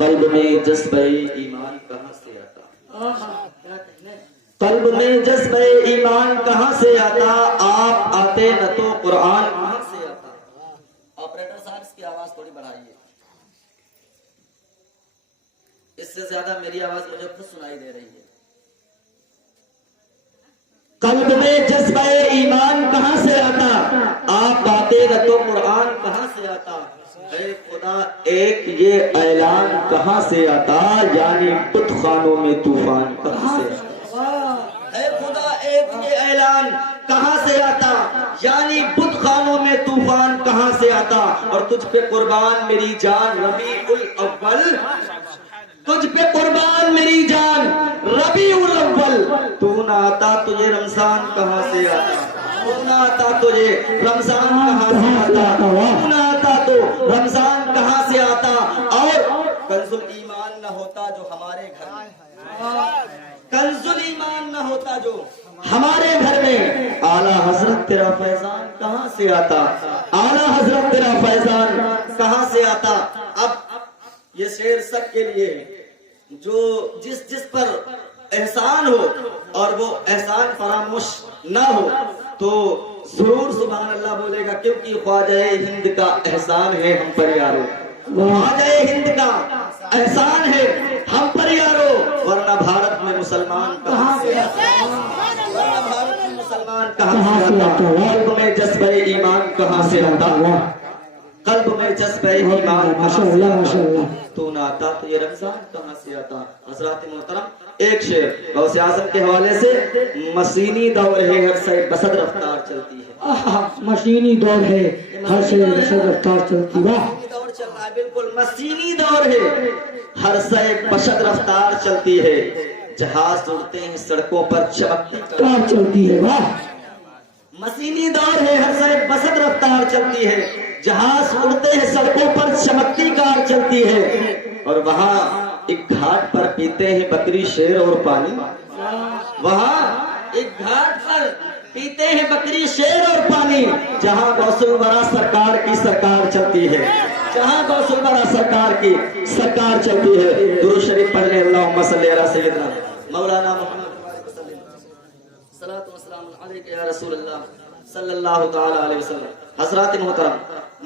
قلب میں جذبہ ایمان کہاں سے آتا؟ قلب میں جذبہ ایمان کہاں سے آتا؟ آپ آتے نہ تو قرآن کہاں سے آتا؟ آپریٹر صاحب اس کی آواز تھوڑی بڑھائیے، اس سے زیادہ میری آواز مجھے خود سنائی دے رہی ہے۔ قلب میں جذبہ ایمان کہاں سے آتا؟ آپ آتے نہ تو قرآن کہاں سے آتا؟ اے خدا ایک یہ اعلان کہاں سے آتا؟ یعنی بت خانوں میں طوفان کہاں سے آتا؟ اے خدا ایک یہ اعلان کہاں سے آتا؟ یعنی بت خانوں میں طوفان کہاں سے آتا؟ اور تجھ پہ قربان میری جان ربیع الاول، تجھ پہ قربان میری جان ربیع الاول، تو نہ آتا تجھے رمضان کہاں سے آتا؟ تو نہ آتا تجھے رمضان کہاں سے آتا؟ تو نہ آتا تو رمضان کہاں سے آتا؟ اور کنز ایمان نہ ہوتا جو ہمارے گھر میں، کنز ایمان نہ ہوتا جو ہمارے گھر میں، اعلیٰ حضرت تیرا فیضان کہاں سے آتا؟ اعلیٰ حضرت تیرا فیضان کہاں سے آتا؟ اب یہ شعر سب کے لیے جو جس پر احسان ہو اور وہ احسان فراموش نہ ہو تو ضرور سبحان اللہ بولے گا، کیونکہ خواجہ ہند کا احسان ہے ہم پر یارو، خواجہ ہند کا احسان ہے ہم پر یارو، ورنہ بھارت میں مسلمان کہاں سے آتا؟ ورنہ بھارت میں مسلمان کہاں سے آتا؟ قلب میں جذبہ ایمان کہاں سے آتا؟ قلب میں جذبہ ایمان کہاں سے آتا؟ تو نہ آتا تو یہ رمضان کہاں سے آتا؟ حضرات محترم ایک شعر غوث اعظم کے حوالے سے، مشینی دور ہے ہر سے بسد رفتار چلتی ہے، مشینی دور ہے ہر سے بسد رفتار چلتی ہے، دور چل رہا ہے، بالکل مشینی دور ہے ہر سے بسد رفتار چلتی ہے، جہاز اڑتے ہیں سڑکوں پر چمکتی کار چلتی ہے، واہ مشینی دور ہے ہر سے بسد رفتار چلتی ہے، جہاز اڑتے ہیں سڑکوں پر چمکتی کار چلتی ہے، اور وہاں ایک گھاٹ پر پیتے ہیں بکری شیر اور پانی، وہاں ایک گھاٹ پر پیتے ہیں بکری شیر اور پانی، جہاں غوث الورا سرکار کی سرکار چلتی ہے، جہاں غوث الورا سرکار کی سرکار چلتی ہے۔ درود شریف پڑھ لیں، اللہم صلی علی سیدنا مولانا محمد صلاۃ و سلام علیک یا رسول اللہ صلی اللہ تعالی علیہ وسلم۔ حضرات محترم،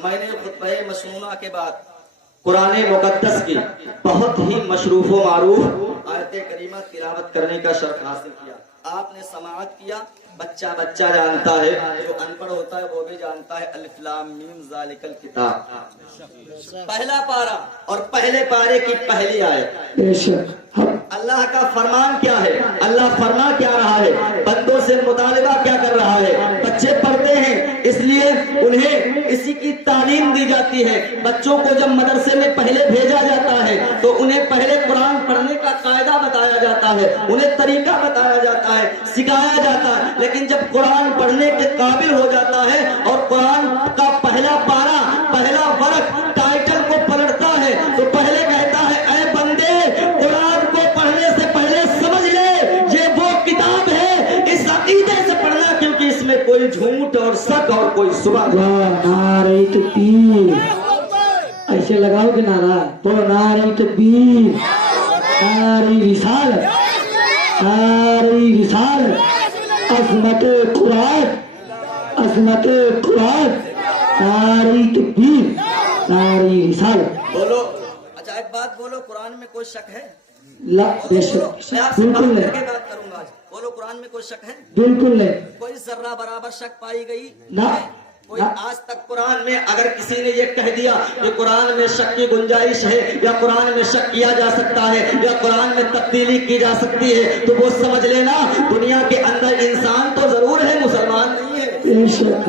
میں نے خطبہ مسنونہ کے بعد قرآن مقدس کی بہت ہی مشروف و معروف آیت کریمہ تلاوت کرنے کا شرف حاصل کیا، آپ نے سماعت کیا، بچہ جانتا ہے، جو ان پڑھ ہوتا ہے وہ بھی جانتا ہے، الف لام میم ذالک الکتاب، پہلا پارہ اور پہلے پارے کی پہلی آیت۔ اللہ کا فرمان کیا ہے؟ اللہ فرما کیا رہا ہے؟ بندوں سے مطالبہ کیا کر رہا ہے؟ بچے پڑھتے ہیں اس لیے انہیں اسی کی تعلیم دی جاتی ہے، بچوں کو جب مدرسے میں پہلے بھیجا جاتا ہے تو انہیں پہلے قرآن پڑھنے کا قاعدہ بتایا جاتا ہے، انہیں طریقہ بتایا جاتا ہے، سکھایا جاتا ہے، لیکن جب قرآن پڑھنے کے قابل ہو جاتا ہے اور قرآن کا پہلا پارہ پہلا ورق ٹائٹل کو پلٹتا ہے تو پہلے کہتا ہے اے بندے قرآن کو پڑھنے سے پہلے سمجھ لے یہ وہ کتاب ہے، اس عقیدے سے پڑھنا کیونکہ اس میں کوئی جھوٹ اور شک اور کوئی صبح نعرہ تکبیر، ایسے لگاؤ کہ نعرہ بولو، نعرہ تکبیر، نعرہ رسالت، نعرہ رسالت، عظمت قرآن، عظمت قرآن، نعرہ تکبیر، نعرہ رسالت۔ بولو، اچھا ایک بات بولو، قرآن میں کوئی شک ہے؟ لا بے شک، بالکل نہیں، بات کروں گا، بولو قرآن میں کوئی شک ہے؟ بالکل نہیں، کوئی ذرہ برابر شک پائی گئی؟ نہ کوئی آج تک قرآن میں اگر کسی نے یہ کہہ دیا کہ قرآن میں شک کی گنجائش ہے یا قرآن میں شک کیا جا سکتا ہے یا قرآن میں تبدیلی کی جا سکتی ہے تو وہ سمجھ لینا دنیا کے اندر انسان تو ضرور ہے، مسلمان نہیں ہے۔ بے شک،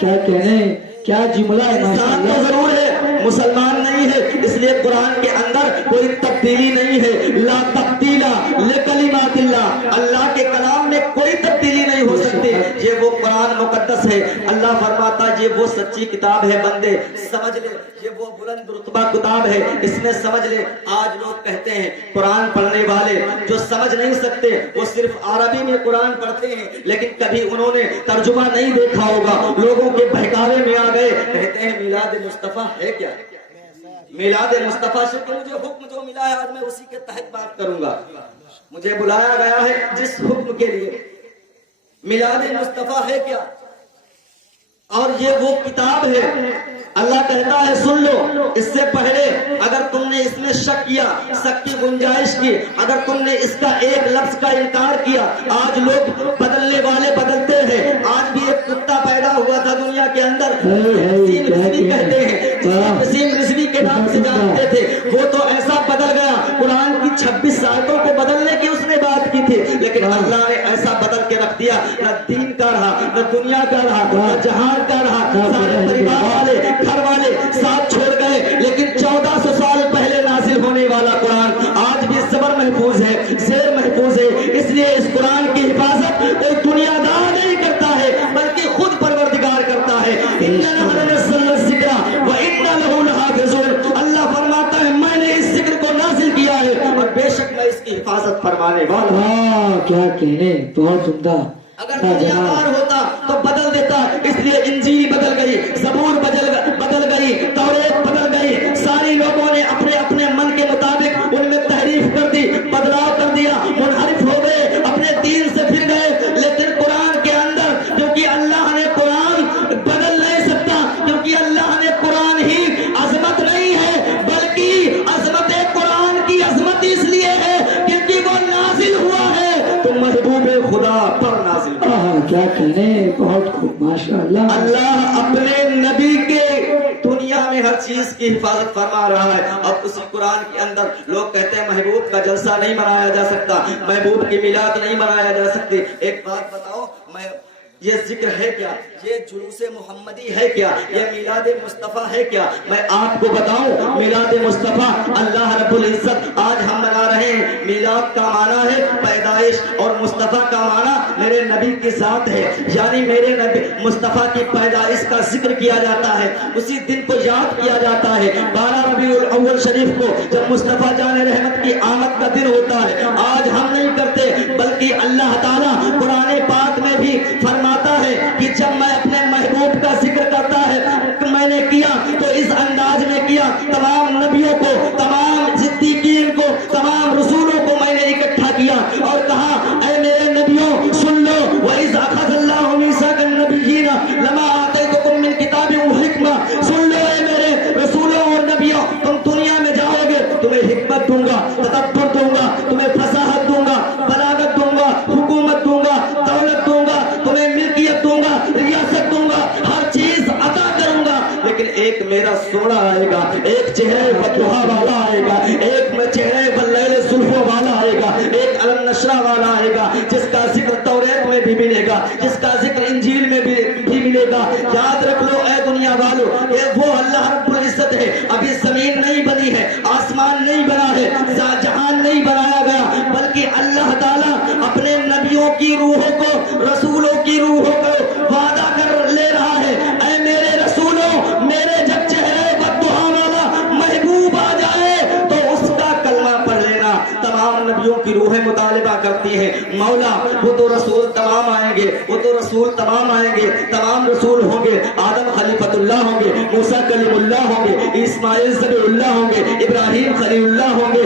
کیا کہنے، کیا جملہ ہے، انسان تو ضرور ہے، مسلمان نہیں ہے، اس لیے قرآن کے اندر کوئی تبدیلی نہیں ہے، لا تبدیل لکلمات اللہ، اللہ کے کلام میں کوئی تبدیلی نہیں ہو سکتی، یہ وہ قرآن مقدس ہے۔ اللہ فرماتا یہ وہ سچی کتاب ہے، بندے سمجھ لے یہ وہ بلند رتبہ کتاب ہے، اس میں سمجھ لے۔ آج لوگ کہتے ہیں قرآن پڑھنے والے جو سمجھ نہیں سکتے وہ صرف عربی میں قرآن پڑھتے ہیں لیکن کبھی انہوں نے ترجمہ نہیں دیکھا ہوگا، لوگوں کے بہکاوے میں آ گئے، کہتے ہیں میلاد مصطفیٰ ہے کیا؟ میلاد مصطفیٰ سے کہ مجھے حکم جو ملا ہے آج میں اسی کے تحت بات کروں گا. مجھے بلایا گیا ہے جس حکم کے لیے. میلاد مصطفیٰ ہے کیا؟ اور یہ وہ کتاب ہے. اللہ کہتا ہے سن لو، اس سے پہلے اگر تم نے اس میں شک کیا، شک کی گنجائش کی، اگر تم نے اس کا ایک لفظ کا انکار کیا. آج لوگ بدلنے والے بدلتے ہیں. آج بھی ایک کتا پیدا ہوا تھا دنیا کے اندر، نسیم رضوی کہتے ہیں، نسیم رضوی کے نام سے جانتے تھے. وہ تو ایسا بدل گیا، قرآن کی 26 آیتوں کو بدلنے کی اس نے بات کی تھی، لیکن اللہ نے ایسا بدل کے رکھ دیا. نہ دین کا رہا، نہ دنیا کا رہا، نہ جہان کا رہا. سارے پریوار والے، گھر والے ساتھ چھوڑ گئے. لیکن 1400 سال پہلے نازل ہونے والا قرآن آج بھی صبر محفوظ ہے، زیر محفوظ ہے. اس لیے اس قرآن کی حفاظت کوئی دنیا دار نہیں کرتا ہے بلکہ خود پروردگار کرتا ہے. اللہ فرماتا ہے میں نے اس ذکر کو نازل کیا ہے اور بے شک میں اس کی حفاظت فرمانے والا ہوں. کیا کہنے، بہت عمدہ. اگر دنیا دار ہوتا تو بدل دیتا. اس لیے انجیل بدل گئی، زبور بدل گئی، توریت بدل گئی. ساری لوگوں نے اپنے اپنے من کے مطابق ان میں تحریف کر دی، بدلاؤ کر دیا، منحرف ہو گئے، اپنے دین سے پھر گئے. لیکن قرآن کے اندر کیونکہ اللہ نے قرآن بدل نہیں سکتا، کیونکہ اللہ نے قرآن ہی عظمت نہیں ہے بلکہ عظمت قرآن کی عظمت اس لیے ہے کیونکہ وہ نازل ہوا ہے تو محبوب خدا پر نازل. کیا کہنے، بہت خوب، ماشاء اللہ. اللہ اپنے نبی کے دنیا میں ہر چیز کی حفاظت فرما رہا ہے. اب اسی قرآن کے اندر لوگ کہتے ہیں محبوب کا جلسہ نہیں منایا جا سکتا، محبوب کی میلاد نہیں منایا جا سکتی. ایک بات بتاؤ، یہ ذکر ہے کیا؟ یہ جلوس محمدی ہے کیا؟ یہ میلاد مصطفیٰ ہے کیا؟ میں آپ کو بتاؤں، میلاد مصطفیٰ اللہ رب العزت آج ہم منا رہے ہیں. میلاد کا معنی ہے پیدائش اور مصطفیٰ کا معنی میرے نبی کی ذات ہے. یعنی میرے نبی مصطفیٰ کی پیدائش کا ذکر کیا جاتا ہے، اسی دن کو یاد کیا جاتا ہے. 12 ربیع الاول شریف کو جب مصطفیٰ جان رحمت کی آمد کا دن ہوتا ہے. آج ہم نہیں کرتے بلکہ اللہ تعالیٰ قرآن پاک میں بھی فرماتا ہے کہ جب میں اپنے محبوب کا ذکر کرتا ہے میں نے کیا تو اس انداز میں کیا. تمام نبیوں کو، تمام صدیقین کو، تمام رسولوں کو میں نے اکٹھا کیا اور کہا اے میرے نبیوں سن لو. وَإِذْ أَخَذَ اللَّهُ مِيثَاقَ النَّبِيِّينَ لَمَا آتَيْتُكُم مِّن كِتَابٍ وَحِكْمَةٍ. سن لو اے میرے رسولوں اور نبیوں، تم دنیا میں جاؤ گے تمہیں حکمت دوں گا، تدبر دوں گا، تمہیں فصاحت دوں گا، بلاغت دوں گا، حکومت دوں گا، دولت دوں گا، تمہیں ملکیت دوں گا، ریاست دوں گا، ہر چیز عطا کروں گا. لیکن ایک میرا سونا آئے گا، ایک چہرے بدوہا والا آئے گا، ایک چہرے بلیل زلفوں والا آئے گا، ایک علم نشرہ والا آئے گا جس کا ذکر توریت میں بھی ملے گا، جس کا ذکر انجیل میں بھی ملے گا. یاد رکھ لو اے دنیا والو، وہ اللہ رب العزت ہے. ابھی زمین نہیں بنی ہے، آسمان نہیں بنا ہے، جہان نہیں بنایا گیا، بلکہ اللہ تعالیٰ اپنے نبیوں کی روحوں کو، رسولوں کی روحوں کو وعدہ کر لے رہا ہے. اے میرے رسولوں، میرے جب چہرے بددعا والا محبوب آ جائے تو اس کا کلمہ پڑھ لینا. تمام نبیوں کی روحیں مطالبہ کرتی ہیں مولا وہ تو رسول تمام آئیں گے، وہ تو رسول تمام آئیں گے، تمام رسول ہوں گے. آدم خلیفۃ اللہ ہوں گے، موسیٰ کلیم اللہ ہوں گے، اسماعیل ذبیح اللہ ہوں گے، ابراہیم خلیل اللہ ہوں گے،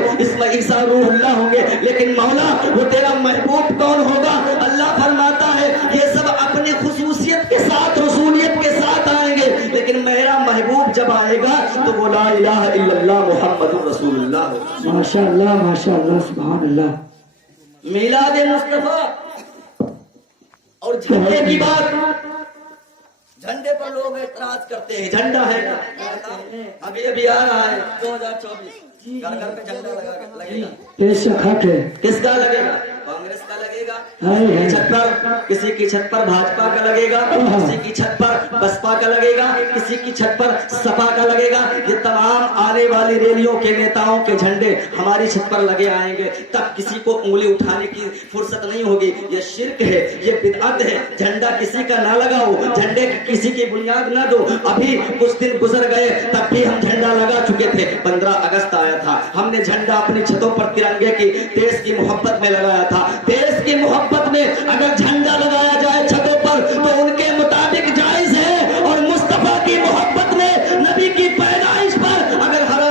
عیسیٰ روح اللہ ہوں گے. لیکن مولا وہ تیرا محبوب کون ہوگا؟ اللہ فرماتا ہے یہ سب اپنی خصوصیت کے ساتھ، رسولیت کے ساتھ آئیں گے، لیکن میرا محبوب جب آئے گا تو وہ لا الہ الا اللہ محمد رسول اللہ ہوگا. ماشاء اللہ، ماشاء اللہ، سبحان اللہ. میلاد مصطفیٰ اور جھنڈے کی بات، جھنڈے پر لوگ اعتراض کرتے ہیں. جھنڈا ہے کیا؟ ابھی ابھی آ رہا ہے 2024، گھر گھر پہ جھنڈا لگے گا. کس کا لگے گا؟ کانگریس کا لگے گا. چھت پر کسی کی چھت پر بھاجپا کا لگے گا، کسی کی چھت پر بسپا کا لگے گا، کسی کی چھت پر سپا کا لگے گا. یہ تمام آنے والی ریلیوں کے نیتاؤں کے جھنڈے ہماری چھت پر لگے آئیں گے، تب کسی کو انگلی اٹھانے کی فرصت نہیں ہوگی. یہ شرک ہے، یہ بدعت ہے. جھنڈا کسی کا نہ لگاؤ، جھنڈے کسی کی بنیاد نہ دو. ابھی کچھ دن گزر گئے تب بھی ہم جھنڈا لگا چکے تھے. 15 اگست آیا تھا، ہم نے جھنڈا اپنی چھتوں پر ترنگے کی، دیش کی محبت میں لگایا تھا. دیش کی محبت میں اگر جھنڈا لگایا جائے چھتوں پر تو ان کے مطابق جائز ہے، اور مصطفیٰ کی محبت میں نبی کی پیدائش پر اگر ہرا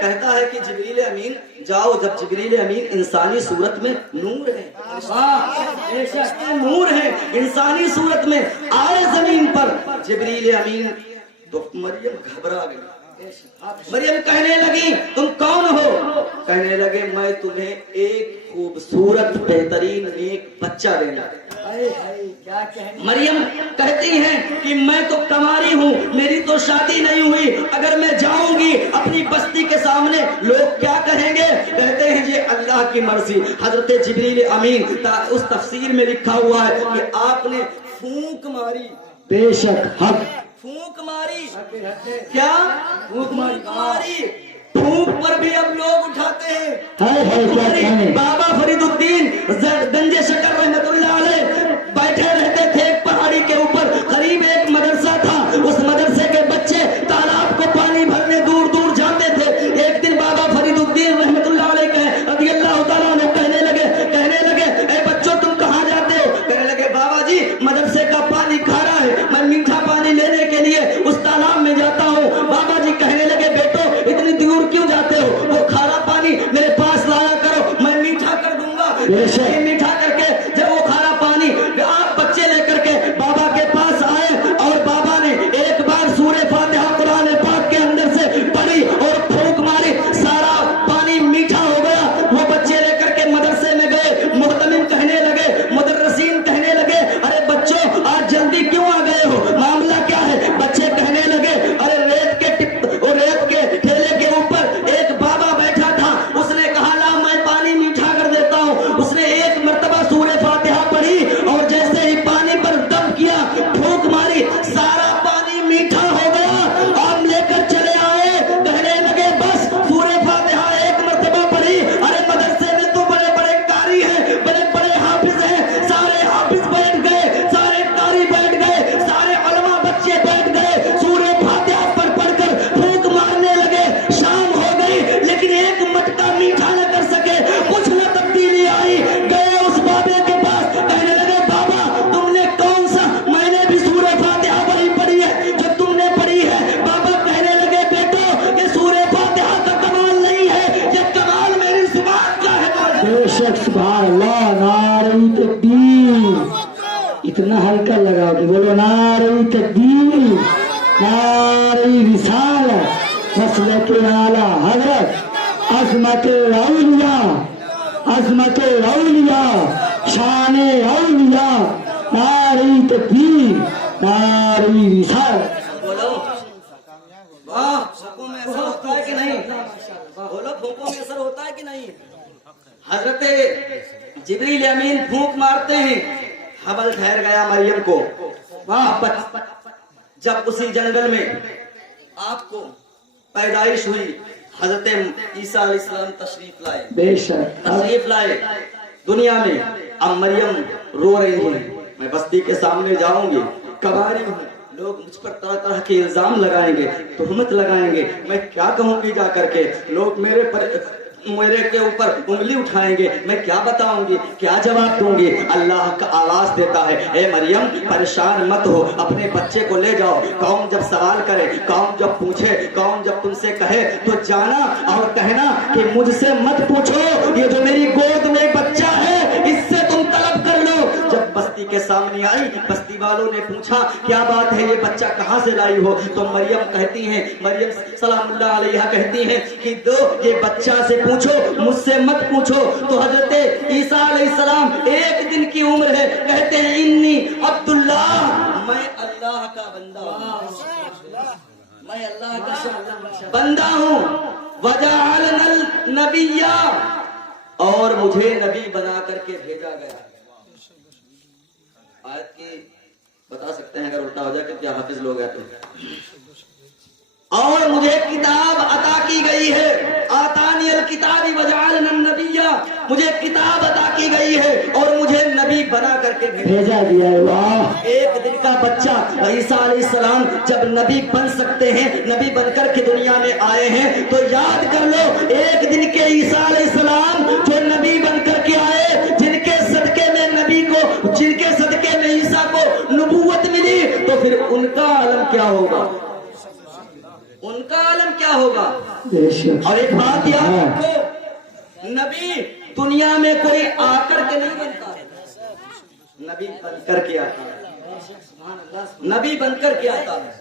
کہتا ہے کہ جبریل امین جاؤ. جب جبریل امین انسانی صورت میں نور ہے, نور ہے انسانی صورت میں آئے زمین پر جبریل امین, تو مریم گھبرا گئی. مریم کہنے لگی تم کون ہو؟ کہنے لگے میں تمہیں ایک خوبصورت بہترین نیک بچہ دینا. مریم کہتی ہیں کہ میں تو کماری ہوں, میری تو شادی نہیں ہوئی, اگر میں جاؤں گی اپنی بستی کے سامنے لوگ کیا کہیں گے؟ کہتے ہیں یہ اللہ کی مرضی. حضرت جبریل امین اس تفسیر میں لکھا ہوا ہے کہ آپ نے پھونک ماری. بے شک حق. پھونک ماری. کیا پھونک ماری؟ پھونک پر بھی اب لوگ اٹھاتے ہیں. بابا فرید الدین گنج شکر رحمت اللہ علیہ بیٹھے رہتے تھے ایک پہاڑی کے اوپر, قریب ایک مدرسہ تھا, اس مدرسے کے بچے تالاب کو پانی بھرنے دور دور جاتے تھے. ایک دن بابا فرید الدین رحمت اللہ علیہ رضی اللہ تعالیٰ نے کہنے لگے اے بچوں تم کہاں جاتے ہو؟ کہنے لگے بابا جی مدرسے کا پانی کھارا ہے, میں میٹھا پانی لینے کے لیے اس تالاب میں جاتا ہوں. بابا جی کہنے لگے بیٹو اتنی دور کیوں جاتے ہو؟ وہ کھارا پانی میرے پاس لایا کرو, میں میٹھا کر دوں گا. میٹھا کر کے جب وہ کھارا پانی آپ بچے لے کر کے بابا کے پاس آئے, اور بابا نے ایک بار سورہ فاتحہ قرآن پاک کے اندر سے پڑھی اور پھونک ماری, سارا پانی میٹھا ہو گیا. وہ بچے لے کر کے مدرسے میں گئے. محتمم کہنے لگے, مدرسین کہنے لگے ارے بچوں آج جلدی کیوں آ گئے ہو, معاملہ کیا ہے؟ بچے کہنے لگے ارے ریت کے ٹھیلے کے اوپر ایک بابا بیٹھا تھا, اس نے کہا لا میں پانی میٹھا کر دیتا ہوں. اس نے ایک مرتبہ سورہ فاتحہ پڑھی اور جیسے ہی پانی پر دم کیا, پھونک ماری, سارا پانی میٹھا ہو گیا. اور لے کر چلے آئے, کہنے لگے بس سورہ فاتحہ ایک مرتبہ پڑھی. ارے مدرسے میں تو بڑے بڑے قاری ہیں, بڑے بڑے حافظ ہیں, سارے حافظ بیٹھ گئے, سارے قاری بیٹھ گئے, سارے علماء بچے بیٹھ گئے, سورہ فاتحہ پر پڑھ کر پھونک مارنے لگے. شام ہو گئی لیکن ایک مٹکا میٹھا نہ کر سکے, کچھ نہ تبدیلی آئی. گئے اس بابے کے پاس, کہنے لگے بابا تم نے کون سا, میں نے بھی سورہ فاتحہ وہی پڑھی ہے جو تم نے پڑھی ہے. بابا کہنے لگے بیٹو یہ سورہ فاتحہ کا کمال نہیں ہے, یہ کمال میری زبان کا ہے. بے شک سبحان اللہ. نعرہ تکبیر. اتنا ہلکا لگا کہ بولو نعرہ تکبیر, نعرہ رسالت, مسلک اعلیٰ حضرت, عظمت اولیاء, عظمت اولیاء, شان اولیاء, نعرہ تکبیر, نعرہ رسالت. بولو واہ, پھونکوں میں اثر ہوتا ہے کہ نہیں؟ بولو پھونکوں میں اثر ہوتا ہے کہ نہیں؟ حضرت جبریل امین پھونک مارتے ہیں, حمل ٹھہر گیا مریم کو. جب اسی جنگل میں آپ کو پیدائش ہوئی, حضرت عیسیٰ علیہ السلام تشریف لائے, بے شک تشریف لائے دنیا میں. اب مریم رو رہی ہیں, میں بستی کے سامنے جاؤں گی, کماری ہوں, لوگ مجھ پر طرح طرح کے الزام لگائیں گے, تہمت لگائیں گے, میں کیا کہوں گی جا کر کے؟ لوگ میرے کے اوپر انگلی اٹھائیں گے, میں کیا بتاؤں گی, کیا جواب دوں گی؟ اللہ کا آواز دیتا ہے اے مریم پریشان مت ہو, اپنے بچے کو لے جاؤ. قوم جب سوال کرے, قوم جب پوچھے, قوم جب تم سے کہے تو جانا اور کہنا کہ مجھ سے مت پوچھو, یہ جو میری گود میں بچہ ہے اس سے تم طلب کر لو. جب بستی کے سامنے آئی, بستی والوں نے پوچھا کیا بات ہے, یہ بچہ کہاں سے لائی ہو؟ تو مریم کہتی ہیں, مریم سلام اللہ علیہا کہتی ہیں کہ دو یہ بچہ سے پوچھو, مجھ سے مت پوچھو. تو حضرت عیسیٰ علیہ السلام ایک دن کی عمر ہے, کہتے ہیں انی عبداللہ, میں اللہ کا بندہ ہوں, میں اللہ کا بندہ ہوں. وجعلنا النبی, اور مجھے نبی بنا کر کے بھیجا گیا. آیت کی بتا سکتے ہیں اگر الٹا ہو جائے کہ کیا حافظ لوگ ہیں تو. اور مجھے کتاب عطا کی گئی ہے, آتانی الکتاب وجعلنا النبی, مجھے کتاب عطا کی گئی ہے اور مجھے نبی بنا کر کے بھیجا گیا ہے. واہ, ایک دن کا بچہ عیسیٰ علیہ السلام جب نبی بن سکتے ہیں, نبی بن کر کے دنیا میں آئے ہیں, تو یاد کر لو ایک دن کے عیسیٰ علیہ السلام جو نبی بن کر کے آئے, جن کے صدقے میں نبی کو, جن کے صدقے میں عیسیٰ کو نبوت ملی, تو پھر ان کا عالم کیا ہوگا؟ ان کا عالم کیا ہوگا؟ بے شک اور ایک بات یاد رکھو، نبی دنیا میں کوئی آ کر کے نہیں بنتا ہے، نبی بن کر کے آتا ہے، نبی بن کر کے آتا ہے۔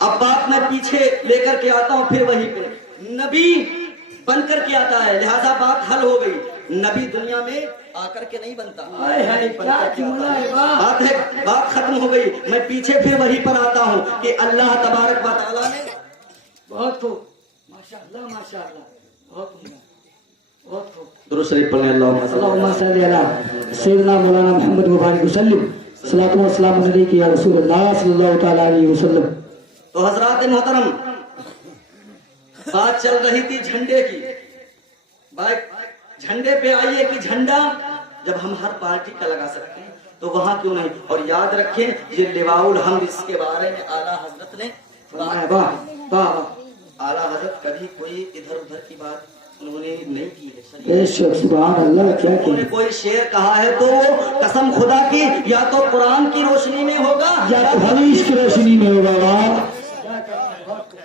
اب بات میں پیچھے لے کر کے آتا ہوں، پھر وہی پہ نبی بن کر کے آتا ہے، لہذا بات حل ہو گئی۔ نبی دنیا میں آ کر کے نہیں بنتا، بات ختم ہو گئی۔ میں پیچھے پھر وہی پر آتا ہوں کہ اللہ تبارک و تعالیٰ نے بہت خوب، ماشاءاللہ ماشاءاللہ، بہت خوب بہت خوب۔ درود شریف پڑھیں، اللہم صلی علی سیدنا مولانا محمد مبارک وسلم، صلاۃ و سلام علیک یا رسول اللہ صلی اللہ تعالی علیہ وسلم۔ تو حضرات محترم، بات چل رہی تھی جھنڈے کی۔ بھائی جھنڈے پہ آئیے کہ جھنڈا جب ہم ہر پارٹی کا لگا سکتے ہیں تو وہاں کیوں نہیں؟ اور یاد رکھیں یہ لواء الحمد، اس کے بارے میں اعلیٰ حضرت نے اعلیٰ حضرت کبھی کوئی ادھر ادھر کی بات انہوں نے نہیں کی ہے۔ بے شک، سبحان اللہ، کیا انہوں نے کوئی شعر کہا ہے تو وہ قسم خدا کی یا تو قرآن کی روشنی میں ہوگا یا تو حدیث کی روشنی میں ہوگا۔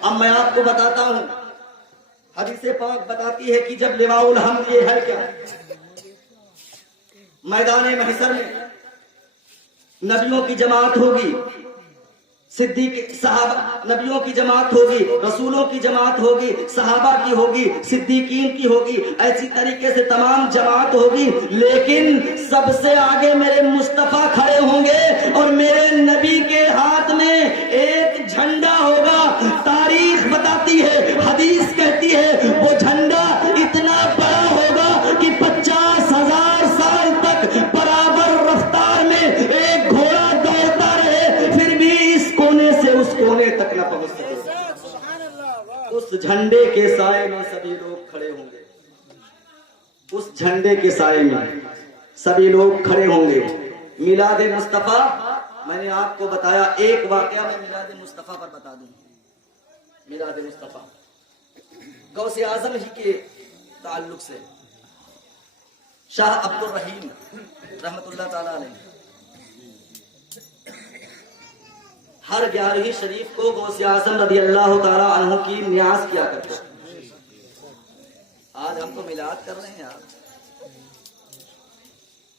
اب میں آپ کو بتاتا ہوں، حدیث پاک بتاتی ہے کہ جب لواء الحمد یہ ہے کیا، میدان محشر میں نبیوں کی جماعت ہوگی، صدیق صحابہ، نبیوں کی جماعت ہوگی، رسولوں کی جماعت ہوگی، صحابہ کی ہوگی، صدیقین کی ہوگی، ایسی طریقے سے تمام جماعت ہوگی، لیکن سب سے آگے میرے مصطفیٰ کھڑے ہوں گے اور میرے نبی کے ہاتھ میں ایک جھنڈا ہوگا۔ تاریخ بتاتی ہے، حدیث کہتی ہے وہ جھنڈا اتنا بڑا ہوگا کہ 50,000 سال تک برابر رفتار میں ایک گھوڑا دوڑتا رہے پھر بھی اس کونے سے اس کونے تک نہ پہنچ سکے۔ اس جھنڈے کے سائے میں سبھی لوگ کھڑے ہوں گے، اس جھنڈے کے سائے میں سبھی لوگ کھڑے ہوں گے۔ میلاد مصطفیٰ میں نے آپ کو بتایا، ایک واقعہ میں میلاد مصطفیٰ پر بتا دوں۔ میلاد مصطفیٰ غوث اعظم ہی کے تعلق سے شاہ عبد الرحیم رحمت اللہ تعالی علیہ ہر 11ویں شریف کو غوث اعظم رضی اللہ تعالی عنہ کی نیاز کیا کرتے۔ آج ہم تو میلاد کر رہے ہیں یار،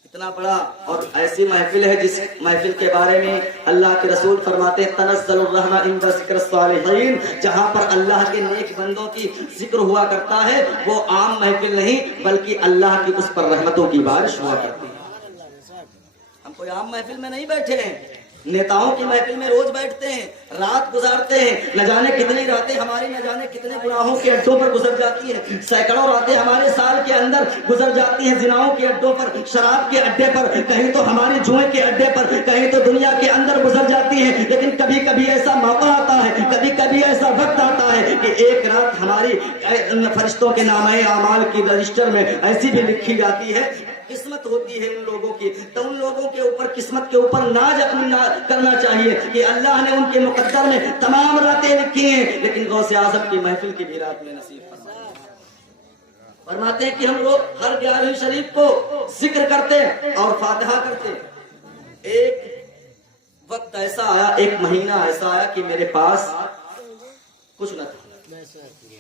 اتنا بڑا اور ایسی محفل ہے جس محفل کے بارے میں اللہ کے رسول فرماتے ہیں تنزل الرحمہ عند ذکر الصالحین، جہاں پر اللہ کے نیک بندوں کی ذکر ہوا کرتا ہے وہ عام محفل نہیں بلکہ اللہ کی اس پر رحمتوں کی بارش ہوا کرتی ہے۔ ہم کوئی عام محفل میں نہیں بیٹھے ہیں، نیتاؤں کی محفل میں روز بیٹھتے ہیں، رات گزارتے ہیں، نہ جانے کتنی راتیں ہماری نہ جانے کتنے گناہوں کے اڈوں پر گزر جاتی ہیں، سینکڑوں راتیں ہمارے سال کے اندر گزر جاتی ہیں زناؤں کے اڈوں پر، شراب کے اڈے پر، کہیں تو ہماری جوئے کے اڈے پر، کہیں تو دنیا کے اندر گزر جاتی ہیں۔ لیکن کبھی کبھی ایسا موقع آتا ہے، کبھی کبھی ایسا وقت آتا ہے کہ ایک رات ہماری فرشتوں کے نامۂ اعمال کی رجسٹر میں ایسی بھی لکھی جاتی ہے، قسمت ہوتی ہے ان لوگوں کی، تو ان لوگوں کے اوپر قسمت کے اوپر ناز اپنی کرنا چاہیے کہ اللہ نے ان کے مقدر میں تمام راتیں لکھی ہیں، لیکن غوث اعظم کی محفل کی بھی رات میں نصیب فرماتے ہیں کہ ہم لوگ ہر 11ویں شریف کو ذکر کرتے اور فاتحہ کرتے۔ ایک وقت ایسا آیا، ایک مہینہ ایسا آیا کہ میرے پاس کچھ نہ تھا،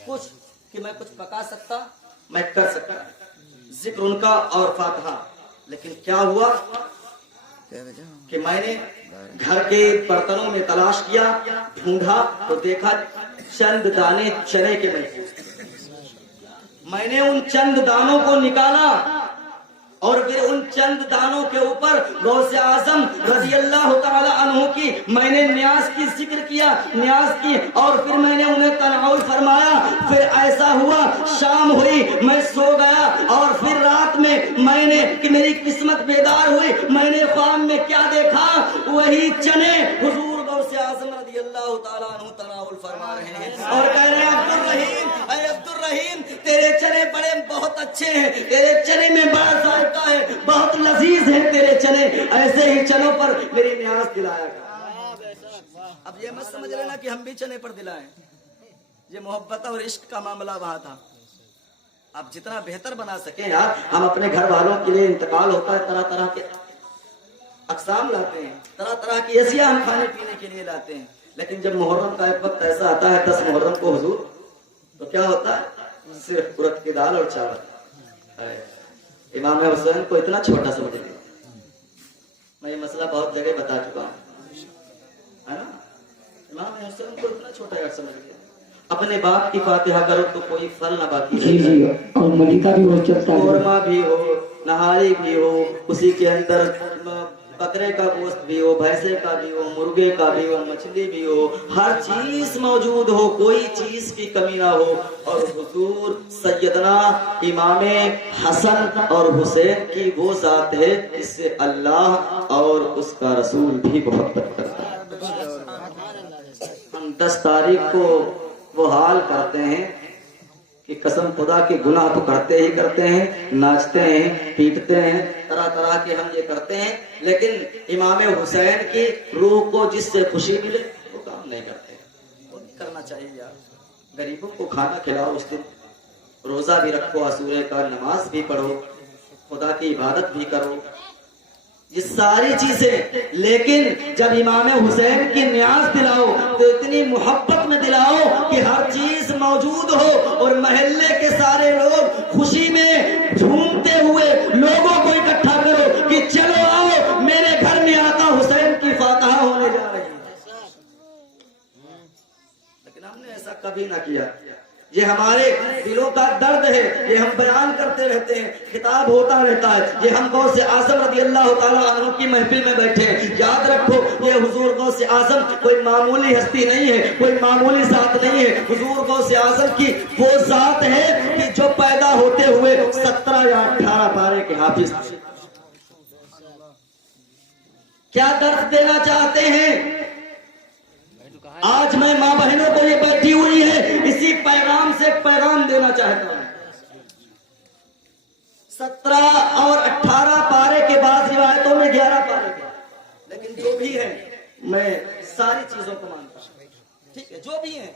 کچھ کہ میں کچھ پکا سکتا، میں کر سکتا ذکر ان کا اور فاتحہ، لیکن کیا ہوا کہ میں نے گھر کے برتنوں میں تلاش کیا، ڈھونڈا تو دیکھا چند دانے چنے کے محفوظ۔ میں نے ان چند دانوں کو نکالا اور پھر ان چند دانوں کے اوپر غوث اعظم رضی اللہ تعالی عنہ کی میں نے نیاز کی ذکر کیا، نیاز کی، اور پھر میں نے انہیں تناول فرمایا۔ پھر ایسا ہوا شام ہوئی، میں سو گیا اور پھر رات میں نے کہ میری قسمت بیدار ہوئی، میں نے خواب میں کیا دیکھا، وہی چنے حضور غوث اعظم رضی اللہ تعالی عنہ تناول فرما رہے ہیں اور کہہ رہے ہیں عبد الرحیم، اے عبد الرحیم تیرے چنے بڑے بہت اچھے ہیں، تیرے چنے میں بڑا ذائقہ ہے، بہت لذیذ ہیں تیرے چنے، ایسے ہی چنوں پر میری نیاز دلایا گیا۔ اب یہ مت سمجھ لینا کہ ہم بھی چنے پر دلائیں، یہ محبت اور عشق کا معاملہ وہاں تھا۔ اب جتنا بہتر بنا سکیں یار، ہم اپنے گھر والوں کے لیے انتقال ہوتا ہے طرح طرح کے اقسام لاتے ہیں، طرح طرح کی اشیاء ہم کھانے پینے کے لیے لاتے ہیں، لیکن جب محرم کا ایک وقت ایسا آتا ہے 10 محرم کو حضور، تو کیا ہوتا ہے؟ صرف ارد کی دال اور چاول۔ امام حسین کو اتنا چھوٹا سمجھ لیا۔ میں یہ مسئلہ بہت جگہ بتا چکا ہوں، ہے نا؟ امام حسین کو اتنا چھوٹا یار سمجھ لیا۔ اپنے باپ کی فاتحہ کرو تو کوئی پھل نہ باقی جی جی، اور ملیکہ بھی بہت چلتا ہے، قورمہ بھی ہو، نہاری بھی ہو، اسی کے اندر بکرے کا گوشت بھی ہو، بھینسے کا بھی ہو، مرغے کا بھی ہو، مچھلی بھی ہو، ہر چیز موجود ہو، کوئی چیز کی کمی نہ ہو۔ اور حضور سیدنا امام حسن اور حسین کی وہ ذات ہے جس سے اللہ اور اس کا رسول بھی محبت کرتا ہے۔ ہم 10 تاریخ کو وہ حال کرتے ہیں کہ قسم خدا کے گناہ تو کرتے ہی کرتے ہیں، ناچتے ہیں، پیٹتے ہیں، طرح طرح کے ہم یہ کرتے ہیں، لیکن امام حسین کی روح کو جس سے خوشی ملے وہ کام نہیں کرتے۔ وہ نہیں کرنا چاہیے یار۔ غریبوں کو کھانا کھلاؤ، اس دن روزہ بھی رکھو، عاشورے کا نماز بھی پڑھو، خدا کی عبادت بھی کرو، یہ ساری چیزیں۔ لیکن جب امام حسین کی نیاز دلاؤ تو اتنی محبت میں دلاؤ کہ ہر چیز موجود ہو، اور محلے کے سارے لوگ خوشی میں جھومتے ہوئے لوگوں کو اکٹھا کرو کہ چلو آؤ میرے گھر میں آقا حسین کی فاتحہ ہونے جا رہی ہے۔ لیکن ہم نے ایسا کبھی نہ کیا۔ یہ ہمارے دلوں کا درد ہے، یہ ہم بیان کرتے رہتے ہیں، خطاب ہوتا رہتا ہے۔ یہ ہم غوث اعظم رضی اللہ تعالیٰ عنہ کی محفل میں بیٹھے ہیں، یاد رکھو یہ حضور غوث اعظم کوئی معمولی ہستی نہیں ہے، کوئی معمولی ذات نہیں ہے۔ حضور غوث اعظم کی وہ ذات ہے کہ جو پیدا ہوتے ہوئے 17 یا 18 پارے کے حافظ۔ کیا درد دینا چاہتے ہیں؟ آج میں ماں بہنوں کو یہ بیٹھی ہوئی ہے، اسی پیغام سے پیغام دینا چاہتا ہوں۔ 17 اور 18 پارے کے بعد روایتوں میں 11 پارے کے، لیکن جو بھی ہے میں ساری چیزوں کو مانتا ہوں، ٹھیک ہے؟ جو بھی ہے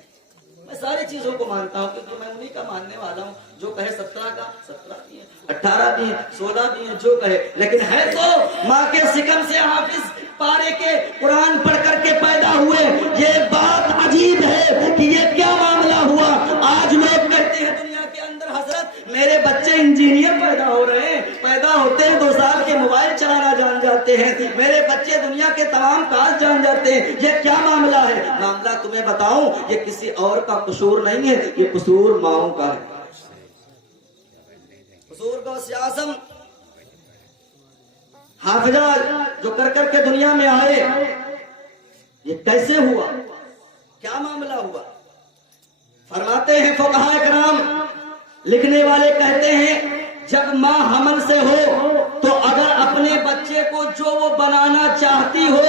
میں ساری چیزوں کو مانتا ہوں، کیونکہ میں انہی کا ماننے والا ہوں۔ جو کہے 17 کا 17 بھی ہے، 18 بھی ہے، 16 بھی ہے، جو کہے، لیکن ہے تو ماں کے سکم سے حافظ پارے کے قرآن پڑھ کر کے پیدا ہوئے۔ یہ بات عجیب ہے کہ یہ کیا معاملہ ہوا۔ آج لوگ کہتے ہیں دنیا کے اندر حضرت میرے بچے انجینئر پیدا ہو رہے ہیں، پیدا ہوتے ہیں 2 سال کے موبائل چلانا جان جاتے ہیں، میرے بچے دنیا کے تمام کاج جان جاتے ہیں۔ یہ کیا معاملہ ہے؟ معاملہ تمہیں بتاؤں، یہ کسی اور کا قصور نہیں ہے، یہ قصور ماؤں کا ہے۔ حضور غوث اعظم حافظہ جو کر کر کے دنیا میں آئے، یہ کیسے ہوا؟ کیا معاملہ ہوا؟ فرماتے ہیں فقہاء کرام، لکھنے والے کہتے ہیں جب ماں حمل سے ہو تو اگر اپنے بچے کو جو وہ بنانا چاہتی ہو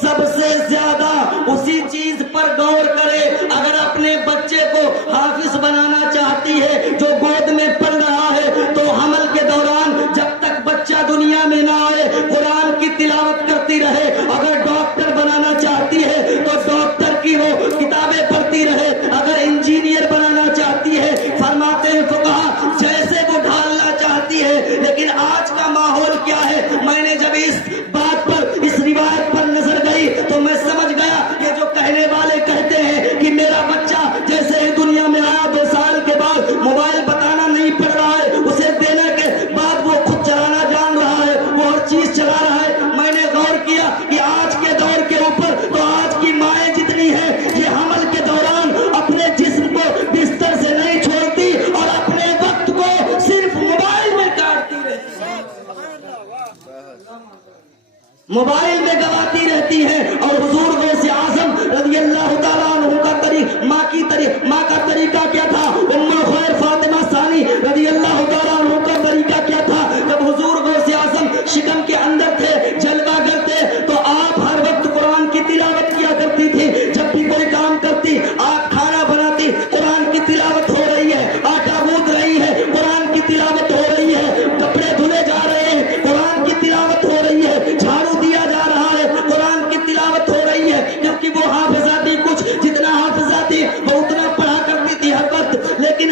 سب سے زیادہ اسی چیز پر غور کرے۔ اگر اپنے بچے کو حافظ بنانا چاہتی ہے جو گود میں پل رہا ہے تو حمل کے دوران جب تک بچہ دنیا میں نہ آئے قرآن کی تلاوت کرتی رہے۔ اگر ڈاکٹر بنانا چاہتی ہے تو ڈاکٹر کی وہ کتابیں پڑھتی رہے۔ اگر انجینئر بنانا چاہتی ہے، فرماتے ہیں فقہا، جیسے وہ ڈھالنا چاہتی ہے۔ لیکن آج کا ماحول کیا ہے؟ میں نے جب اس بات پر، اس روایت پر نظر گئی تو میں سمجھ گیا کہ جو کہنے والے کہتے ہیں کہ میرا بچہ جیسے ہی دنیا میں آیا 2 سال کے بعد موبائل بتانا نہیں پڑ رہا ہے، اسے دینے کے بعد وہ خود چلانا جان رہا ہے، وہ ہر چیز چلا رہا ہے۔ میں نے غور کیا کہ آج کے دور کے اوپر تو آج کی مائیں جتنی ہیں یہ حمل کے دوران اپنے جسم کو بستر سے نہیں چھوڑتی اور اپنے وقت کو صرف موبائل میں کاٹتی رہتی ہے، موبائل میں گواتی رہتی ہے۔ اور حضور غوث اعظم رضی اللہ تعالیٰ عنہ کا ماں کا طریقہ کیا تھا؟ ام الخیر فاطمہ ثانی رضی اللہ تعالیٰ عنہ کا طریقہ کیا تھا؟ جب حضور غوث اعظم شکم کے اندر تھے، جلوہ گر تھے، تو آپ ہر وقت قرآن کی تلاوت کیا کرتی تھی۔ جب بھی کوئی کام کرتی، آپ کھانا بناتی، قرآن کی تلاوت ہو رہی ہے، آٹا گوندھ رہی ہے، قرآن کی تلاوت ہو رہی ہے، کپڑے دھلے جا رہے ہیں، قرآن کی تلاوت ہو رہی ہے، جھاڑو دیا جا رہا ہے، قرآن کی تلاوت ہو رہی ہے، کیونکہ وہ حافظہ تھی، کچھ جتنا حافظہ تھی وہ اتنا پڑھا کرتی تھی ہر وقت۔ لیکن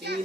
3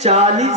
40